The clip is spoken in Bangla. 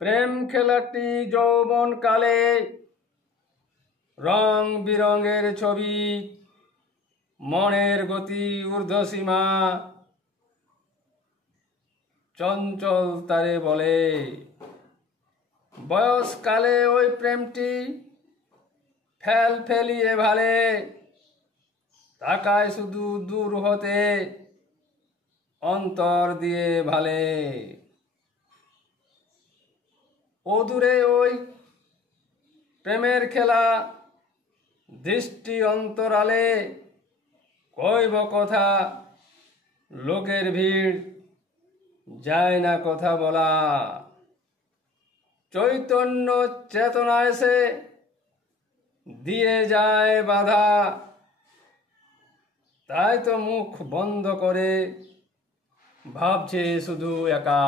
প্রেম খেলাটি যৌবন কালে, রং বিরঙের ছবি, মনের গতি ঊর্ধ্বসীমা, চঞ্চল তারে বলে। বয়সকালে ওই প্রেমটি ফেল ফেলিয়ে ভালে, তাকায় শুধু দূর হতে, অন্তর দিয়ে ভালে। অদূরে ওই প্রেমের খেলা, দৃষ্টি অন্তরালে, কইব কথা, লোকের ভিড়, যায় না কথা বলা। চৈতন্য চেতনা এসে দিয়ে যায় বাধা, তাই তো মুখ বন্ধ করে ভাবছে শুধু একা।